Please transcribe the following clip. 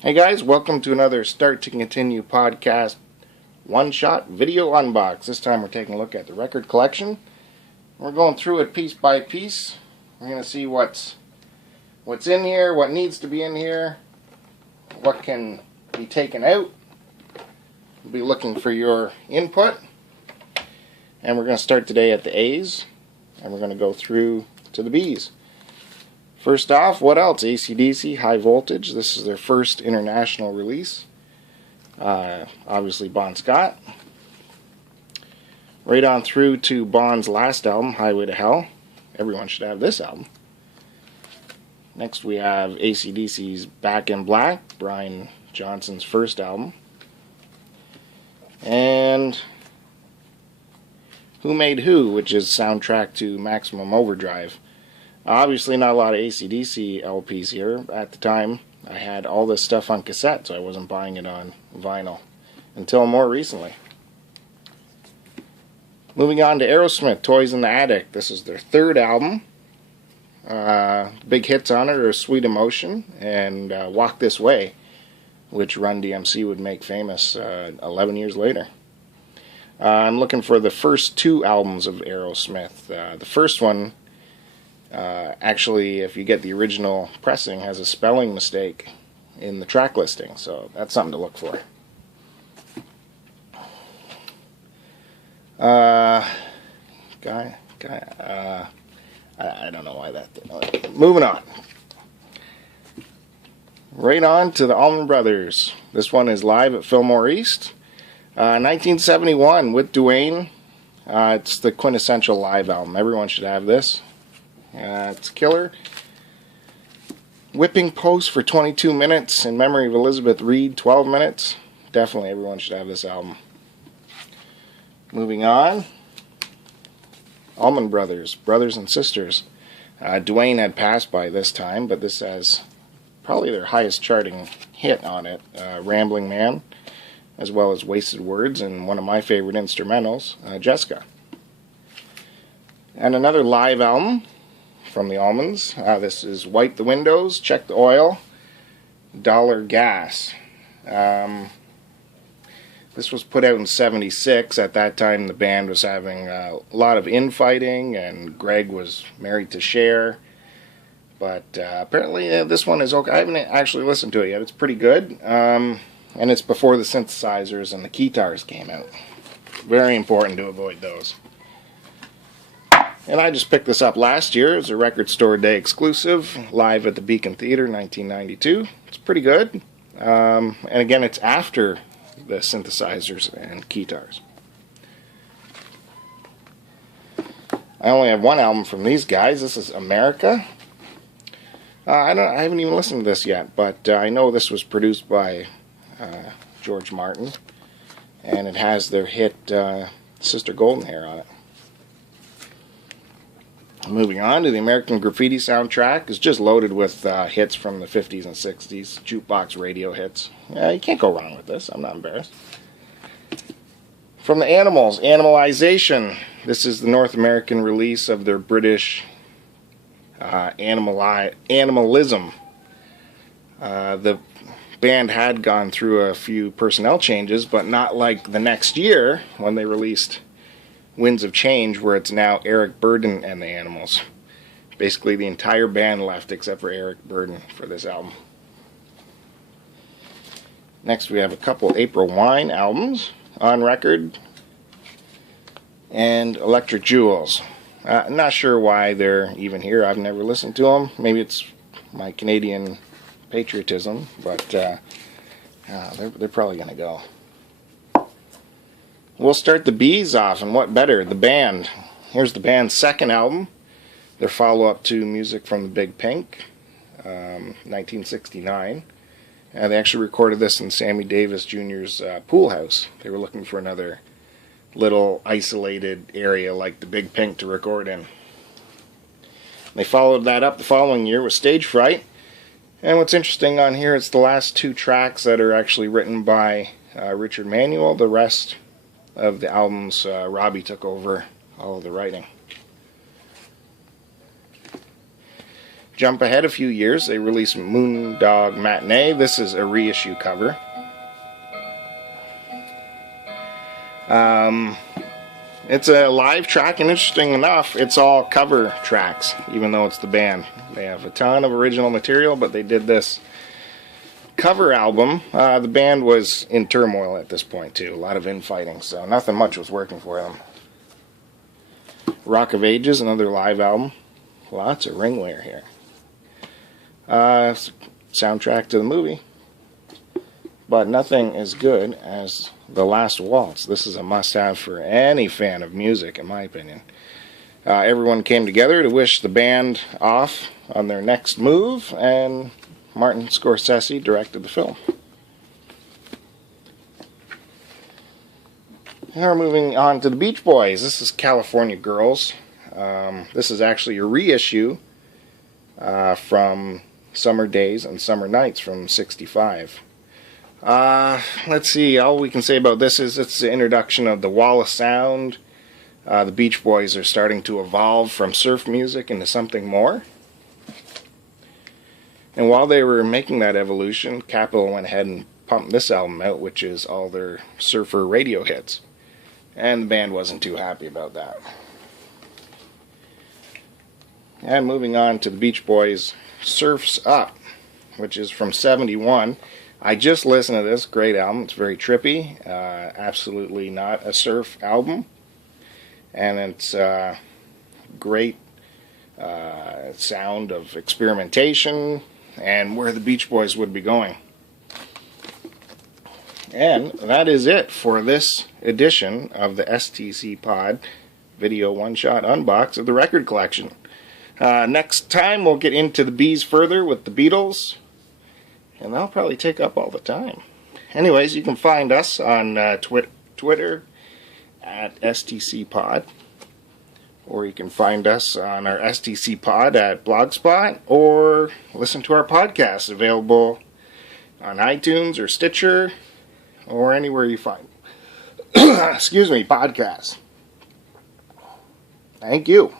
Hey guys, welcome to another Start to Continue podcast one-shot video unbox. This time we're taking a look at the record collection. We're going through it piece by piece. We're going to see what's in here, what needs to be in here, what can be taken out. We'll be looking for your input. And we're going to start today at the A's, and we're going to go through to the B's. First off, what else? Acdc, High Voltage. This is their first international release. Obviously Bon Scott. Right on through to Bon's last album, Highway to Hell. Everyone should have this album. Next we have Acdc's Back in Black, Brian Johnson's first album. And Who Made Who, which is soundtrack to Maximum Overdrive. Obviously not a lot of Acdc LPs here. At the time, I had all this stuff on cassette, so I wasn't buying it on vinyl until more recently. Moving on to Aerosmith, Toys in the Attic. This is their third album. Big hits on it are Sweet Emotion and Walk This Way, which Run DMC would make famous 11 years later. I'm looking for the first two albums of Aerosmith. The first one, actually, if you get the original pressing, has a spelling mistake in the track listing, so that's something to look for. I don't know why that did. Moving on. Right on to the Allman Brothers. This one is live at Fillmore East. 1971 with Duane. It's the quintessential live album. Everyone should have this. It's killer. Whipping Post for 22 minutes. In Memory of Elizabeth Reed, 12 minutes. Definitely everyone should have this album. Moving on. Allman Brothers, Brothers and Sisters. Duane had passed by this time, but this has probably their highest charting hit on it. Rambling Man, as well as Wasted Words, and one of my favorite instrumentals, Jessica. And another live album from the Allmans. This is Wipe the Windows, Check the Oil, Dollar Gas. This was put out in 76. At that time, the band was having a lot of infighting, and Greg was married to Cher. But apparently this one is okay. I haven't actually listened to it yet. It's pretty good. And it's before the synthesizers and the guitars came out. Very important to avoid those. And I just picked this up last year. It was a Record Store Day exclusive, live at the Beacon Theater, 1992. It's pretty good. And again, it's after the synthesizers and guitars. I only have one album from these guys. This is America. I haven't even listened to this yet, but I know this was produced by George Martin, and it has their hit Sister Golden Hair on it. Moving on to the American Graffiti soundtrack. Is just loaded with hits from the 50s and 60s, jukebox radio hits. You can't go wrong with this. I'm not embarrassed. From the Animals, Animalization. This is the North American release of their British Animalism. The band had gone through a few personnel changes, but not like the next year when they released Winds of Change, where it's now Eric Burdon and the Animals. Basically the entire band left except for Eric Burdon for this album. Next we have a couple April Wine albums on record, and Electric Jewels. Not sure why they're even here. I've never listened to them. Maybe it's my Canadian patriotism, but they're probably going to go. We'll start the B's off, and what better? The band. Here's the band's second album, their follow-up to Music from the Big Pink, 1969. They actually recorded this in Sammy Davis Jr.'s pool house. They were looking for another little isolated area like the Big Pink to record in. They followed that up the following year with Stage Fright. And what's interesting on here is the last two tracks that are actually written by Richard Manuel. The rest of the albums, Robbie took over all of the writing. jump ahead a few years, they released Moondog Matinee. This is a reissue cover. It's a live track, and interesting enough, it's all cover tracks, even though it's the band. They have a ton of original material, but they did this cover album. The band was in turmoil at this point too, a lot of infighting, so nothing much was working for them. Rock of Ages, another live album. Lots of ringware here. Soundtrack to the movie. But nothing as good as The Last Waltz. This is a must-have for any fan of music, in my opinion. Everyone came together to wish the band off on their next move, and Martin Scorsese directed the film. Now we're moving on to the Beach Boys. This is California Girls. This is actually a reissue from Summer Days and Summer Nights from '65. Let's see, all we can say about this is it's the introduction of the wall of sound. The Beach Boys are starting to evolve from surf music into something more. And while they were making that evolution, Capitol went ahead and pumped this album out, which is all their surfer radio hits. And the band wasn't too happy about that. And moving on to the Beach Boys' Surf's Up, which is from '71. I just listened to this, great album. It's very trippy, absolutely not a surf album, and it's great sound of experimentation and where the Beach Boys would be going. And that is it for this edition of the STC Pod video one-shot unbox of the record collection. Next time we'll get into the Bees further with the Beatles. And that'll probably take up all the time. Anyways, you can find us on Twitter at STC Pod. Or you can find us on our STC Pod at Blogspot. Or listen to our podcast, available on iTunes or Stitcher. Or anywhere you find podcasts. Thank you.